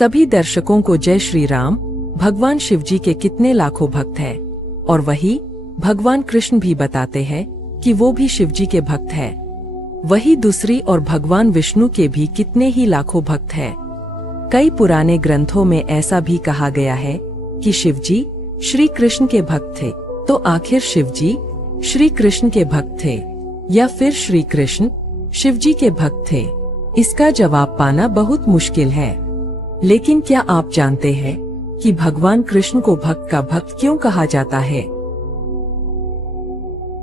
सभी दर्शकों को जय श्री राम। भगवान शिव जी के कितने लाखों भक्त हैं, और वही भगवान कृष्ण भी बताते हैं कि वो भी शिव जी के भक्त हैं। वही दूसरी और भगवान विष्णु के भी कितने ही लाखों भक्त हैं। कई पुराने ग्रंथों में ऐसा भी कहा गया है कि शिव जी श्री कृष्ण के भक्त थे। तो आखिर शिव जी श्री कृष्ण के भक्त थे या फिर श्री कृष्ण शिव जी के भक्त थे? इसका जवाब पाना बहुत मुश्किल है। लेकिन क्या आप जानते हैं कि भगवान कृष्ण को भक्त का भक्त क्यों कहा जाता है?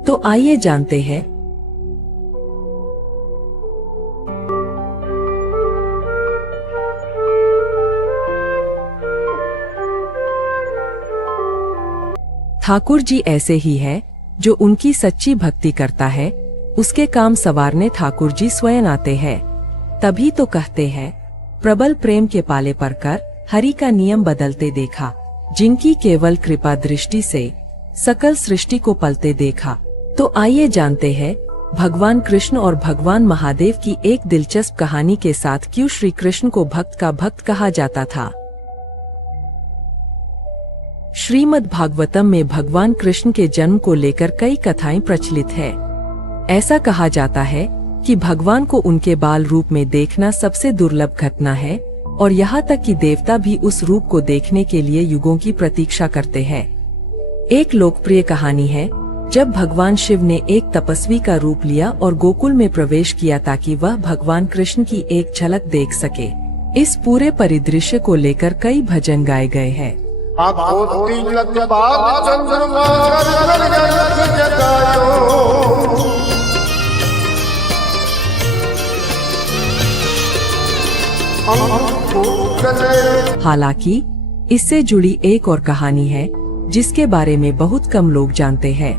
तो आइए जानते हैं। ठाकुर जी ऐसे ही है जो उनकी सच्ची भक्ति करता है, उसके काम सवारने ठाकुर जी स्वयं आते हैं। तभी तो कहते हैं, प्रबल प्रेम के पाले पर कर हरि का नियम बदलते देखा, जिनकी केवल कृपा दृष्टि से सकल सृष्टि को पलते देखा। तो आइए जानते हैं भगवान कृष्ण और भगवान महादेव की एक दिलचस्प कहानी के साथ क्यों श्री कृष्ण को भक्त का भक्त कहा जाता था। श्रीमद् भागवतम में भगवान कृष्ण के जन्म को लेकर कई कथाएं प्रचलित है। ऐसा कहा जाता है कि भगवान को उनके बाल रूप में देखना सबसे दुर्लभ घटना है, और यहाँ तक कि देवता भी उस रूप को देखने के लिए युगों की प्रतीक्षा करते हैं। एक लोकप्रिय कहानी है जब भगवान शिव ने एक तपस्वी का रूप लिया और गोकुल में प्रवेश किया ताकि वह भगवान कृष्ण की एक झलक देख सके। इस पूरे परिदृश्य को लेकर कई भजन गाए गए हैं। हालांकि इससे जुड़ी एक और कहानी है जिसके बारे में बहुत कम लोग जानते हैं।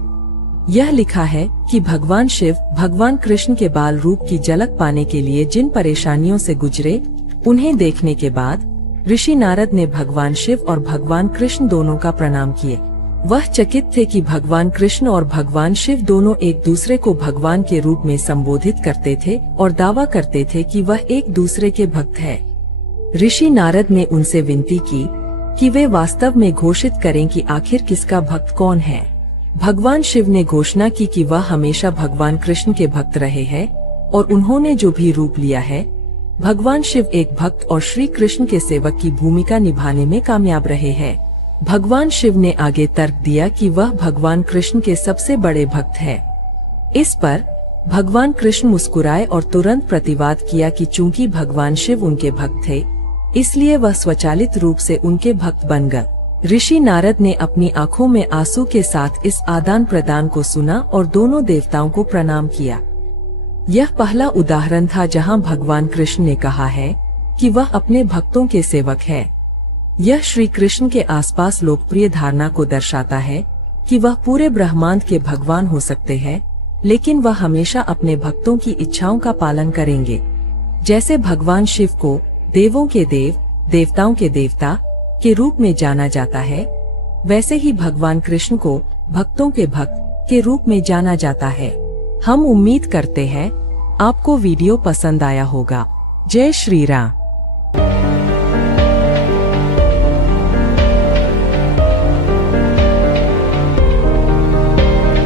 यह लिखा है कि भगवान शिव भगवान कृष्ण के बाल रूप की झलक पाने के लिए जिन परेशानियों से गुजरे, उन्हें देखने के बाद ऋषि नारद ने भगवान शिव और भगवान कृष्ण दोनों का प्रणाम किए। वह चकित थे कि भगवान कृष्ण और भगवान शिव दोनों एक दूसरे को भगवान के रूप में संबोधित करते थे और दावा करते थे कि वह एक दूसरे के भक्त हैं। ऋषि नारद ने उनसे विनती की कि वे वास्तव में घोषित करें कि आखिर किसका भक्त कौन है। भगवान शिव ने घोषणा की कि वह हमेशा भगवान कृष्ण के भक्त रहे हैं, और उन्होंने जो भी रूप लिया है, भगवान शिव एक भक्त और श्री कृष्ण के सेवक की भूमिका निभाने में कामयाब रहे हैं। भगवान शिव ने आगे तर्क दिया कि वह भगवान कृष्ण के सबसे बड़े भक्त हैं। इस पर भगवान कृष्ण मुस्कुराए और तुरंत प्रतिवाद किया कि चूंकि भगवान शिव उनके भक्त थे, इसलिए वह स्वचालित रूप से उनके भक्त बन गए। ऋषि नारद ने अपनी आंखों में आंसू के साथ इस आदान प्रदान को सुना और दोनों देवताओं को प्रणाम किया। यह पहला उदाहरण था जहां भगवान कृष्ण ने कहा है कि वह अपने भक्तों के सेवक है। यह श्री कृष्ण के आसपास लोकप्रिय धारणा को दर्शाता है कि वह पूरे ब्रह्मांड के भगवान हो सकते हैं, लेकिन वह हमेशा अपने भक्तों की इच्छाओं का पालन करेंगे। जैसे भगवान शिव को देवों के देव, देवताओं के देवता के रूप में जाना जाता है, वैसे ही भगवान कृष्ण को भक्तों के भक्त के रूप में जाना जाता है। हम उम्मीद करते हैं आपको वीडियो पसंद आया होगा। जय श्री राम।